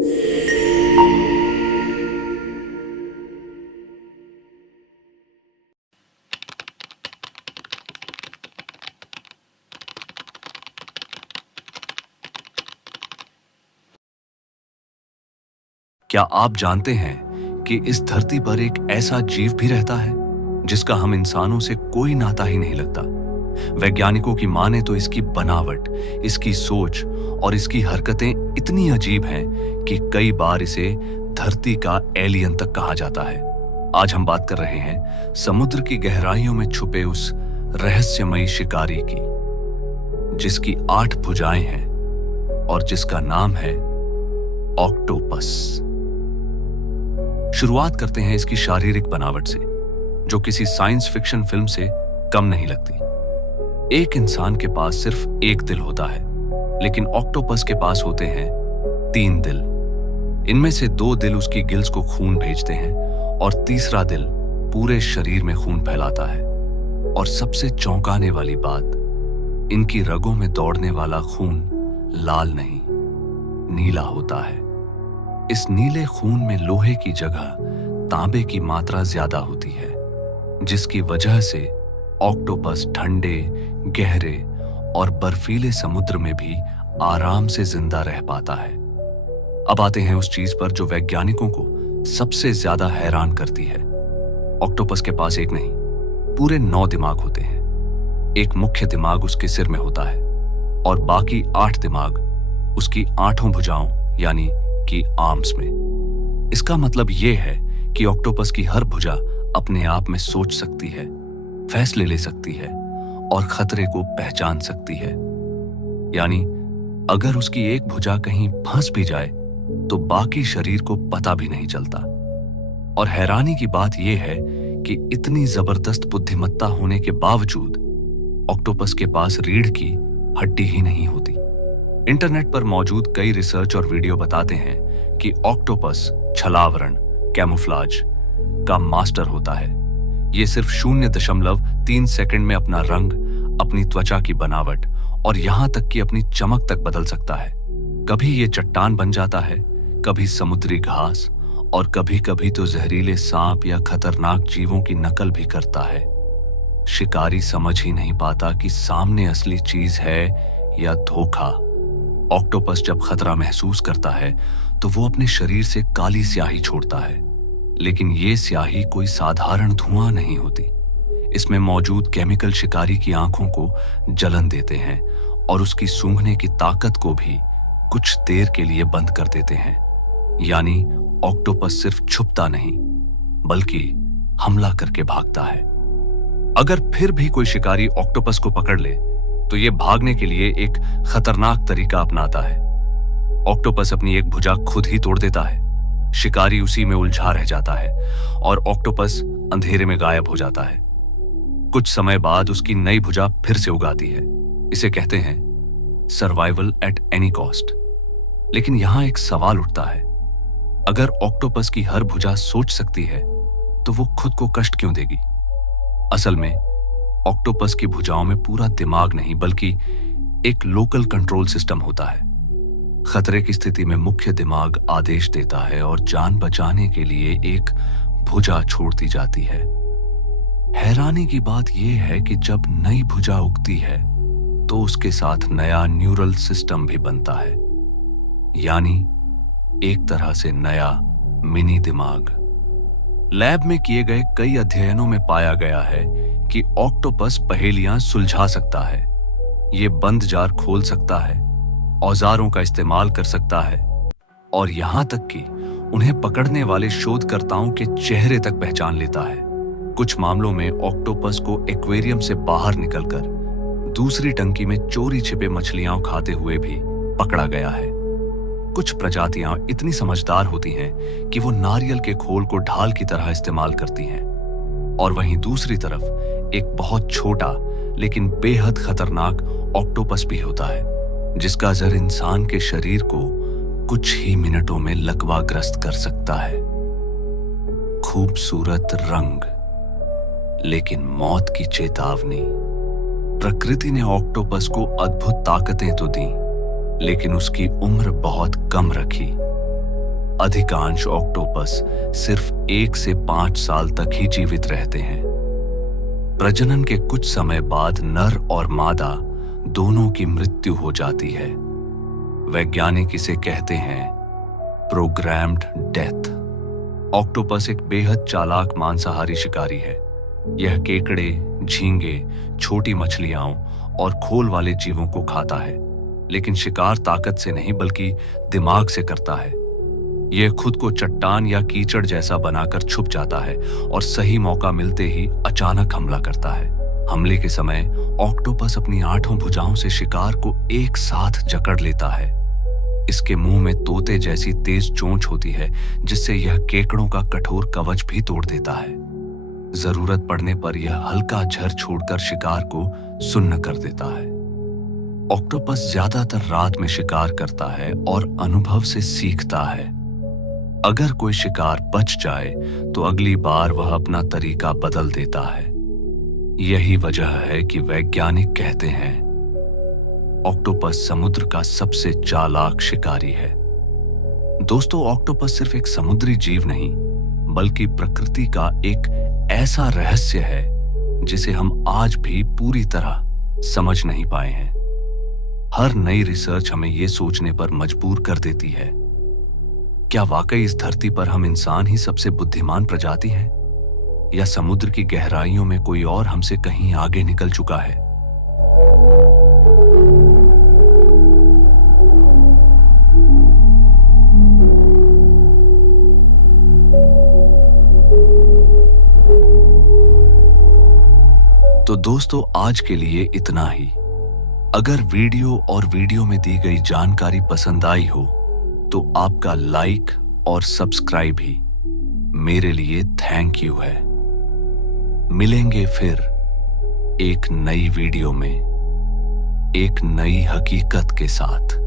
क्या आप जानते हैं कि इस धरती पर एक ऐसा जीव भी रहता है जिसका हम इंसानों से कोई नाता ही नहीं लगता। वैज्ञानिकों की माने तो इसकी बनावट, इसकी सोच और इसकी हरकतें इतनी अजीब हैं कि कई बार इसे धरती का एलियन तक कहा जाता है। आज हम बात कर रहे हैं समुद्र की गहराइयों में छुपे उस रहस्यमयी शिकारी की, जिसकी 8 भुजाएं हैं और जिसका नाम है ऑक्टोपस। शुरुआत करते हैं इसकी शारीरिक बनावट से, जो किसी साइंस फिक्शन फिल्म से कम नहीं लगती। एक इंसान के पास सिर्फ एक दिल होता है, लेकिन ऑक्टोपस के पास होते हैं 3 दिल। इनमें से 2 दिल उसकी गिल्स को खून भेजते हैं और तीसरा दिल पूरे शरीर में खून फैलाता है। और सबसे चौंकाने वाली बात, इनकी रगों में दौड़ने वाला खून लाल नहीं, नीला होता है। इस नीले खून में लोहे की जगह तांबे की मात्रा ज्यादा होती है, जिसकी वजह से ऑक्टोपस ठंडे, गहरे और बर्फीले समुद्र में भी आराम से जिंदा रह पाता है। अब आते हैं उस चीज पर जो वैज्ञानिकों को सबसे ज्यादा हैरान करती है। ऑक्टोपस के पास एक नहीं, पूरे 9 दिमाग होते हैं। एक मुख्य दिमाग उसके सिर में होता है और बाकी 8 दिमाग उसकी 8 भुजाओं यानी की आर्म्स में। इसका मतलब यह है कि ऑक्टोपस की हर भुजा अपने आप में सोच सकती है, फैसले ले सकती है और खतरे को पहचान सकती है। यानी अगर उसकी एक भुजा कहीं फंस भी जाए तो बाकी शरीर को पता भी नहीं चलता। और हैरानी की बात यह है कि इतनी जबरदस्त बुद्धिमत्ता होने के बावजूद ऑक्टोपस के पास रीढ़ की हड्डी ही नहीं होती। इंटरनेट पर मौजूद कई रिसर्च और वीडियो बताते हैं कि ऑक्टोपस छलावरण, कैमोफ्लाज का मास्टर होता है। ये सिर्फ 0.3 सेकंड में अपना रंग, अपनी त्वचा की बनावट और यहां तक कि अपनी चमक तक बदल सकता है। कभी ये चट्टान बन जाता है, कभी समुद्री घास और कभी-कभी तो जहरीले सांप या खतरनाक जीवों की नकल भी करता है। शिकारी समझ ही नहीं पाता कि सामने असली चीज है या धोखा। ऑक्टोपस जब खतरा महसूस करता है तो वो अपने शरीर से काली स्याही छोड़ता है, लेकिन ये स्याही कोई साधारण धुआं नहीं होती। इसमें मौजूद केमिकल शिकारी की आंखों को जलन देते हैं और उसकी सूंघने की ताकत को भी कुछ देर के लिए बंद कर देते हैं। यानी ऑक्टोपस सिर्फ छुपता नहीं, बल्कि हमला करके भागता है। अगर फिर भी कोई शिकारी ऑक्टोपस को पकड़ ले तो यह भागने के लिए एक खतरनाक तरीका अपनाता है। ऑक्टोपस अपनी एक भुजा खुद ही तोड़ देता है। शिकारी उसी में उलझा रह जाता है और ऑक्टोपस अंधेरे में गायब हो जाता है। कुछ समय बाद उसकी नई भुजा फिर से उगाती है। इसे कहते हैं सर्वाइवल एट एनी कॉस्ट। लेकिन यहां एक सवाल उठता है, अगर ऑक्टोपस की हर भुजा सोच सकती है तो वो खुद को कष्ट क्यों देगी? असल में ऑक्टोपस की भुजाओं में पूरा दिमाग नहीं, बल्कि एक लोकल कंट्रोल सिस्टम होता है। खतरे की स्थिति में मुख्य दिमाग आदेश देता है और जान बचाने के लिए एक भुजा छोड़ दी जाती है। हैरानी की बात यह है कि जब नई भुजा उगती है तो उसके साथ नया न्यूरल सिस्टम भी बनता है, यानी एक तरह से नया मिनी दिमाग। लैब में किए गए कई अध्ययनों में पाया गया है कि ऑक्टोपस पहेलियां सुलझा सकता है, ये बंद जार खोल सकता है, औजारों का इस्तेमाल कर सकता है और यहां तक कि उन्हें पकड़ने वाले शोधकर्ताओं के चेहरे तक पहचान लेता है। कुछ मामलों में ऑक्टोपस को एक्वेरियम से बाहर निकलकर दूसरी टंकी में चोरी छिपे मछलियां खाते हुए भी पकड़ा गया है। कुछ प्रजातियां इतनी समझदार होती हैं कि वो नारियल के खोल को ढाल की तरह इस्तेमाल करती हैं, और वहीं दूसरी तरफ एक बहुत छोटा लेकिन बेहद खतरनाक ऑक्टोपस भी होता है, जिसका जहर इंसान के शरीर को कुछ ही मिनटों में लकवाग्रस्त कर सकता है। खूबसूरत रंग, लेकिन मौत की चेतावनी। प्रकृति ने ऑक्टोपस को अद्भुत ताकतें तो दी, लेकिन उसकी उम्र बहुत कम रखी। अधिकांश ऑक्टोपस सिर्फ 1 से 5 साल तक ही जीवित रहते हैं। प्रजनन के कुछ समय बाद नर और मादा दोनों की मृत्यु हो जाती है। वैज्ञानिक इसे कहते हैं प्रोग्राम्ड डेथ। ऑक्टोपस एक बेहद चालाक मांसाहारी शिकारी है। यह केकड़े, झींगे, छोटी मछलियां और खोल वाले जीवों को खाता है, लेकिन शिकार ताकत से नहीं बल्कि दिमाग से करता है। यह खुद को चट्टान या कीचड़ जैसा बनाकर छुप जाता है और सही मौका मिलते ही अचानक हमला करता है। हमले के समय ऑक्टोपस अपनी 8 भुजाओं से शिकार को एक साथ जकड़ लेता है। इसके मुंह में तोते जैसी तेज चोंच होती है, जिससे यह केकड़ों का कठोर कवच भी तोड़ देता है। जरूरत पड़ने पर यह हल्का झर छोड़कर शिकार को सुन्न कर देता है। ऑक्टोपस ज्यादातर रात में शिकार करता है और अनुभव से सीखता है। अगर कोई शिकार बच जाए तो अगली बार वह अपना तरीका बदल देता है। यही वजह है कि वैज्ञानिक कहते हैं ऑक्टोपस समुद्र का सबसे चालाक शिकारी है। दोस्तों, ऑक्टोपस सिर्फ एक समुद्री जीव नहीं, बल्कि प्रकृति का एक ऐसा रहस्य है जिसे हम आज भी पूरी तरह समझ नहीं पाए हैं। हर नई रिसर्च हमें यह सोचने पर मजबूर कर देती है, क्या वाकई इस धरती पर हम इंसान ही सबसे बुद्धिमान प्रजाति हैं, या समुद्र की गहराइयों में कोई और हमसे कहीं आगे निकल चुका है। तो दोस्तों, आज के लिए इतना ही। अगर वीडियो और वीडियो में दी गई जानकारी पसंद आई हो तो आपका लाइक और सब्सक्राइब ही मेरे लिए थैंक यू है। मिलेंगे फिर एक नई वीडियो में एक नई हकीकत के साथ।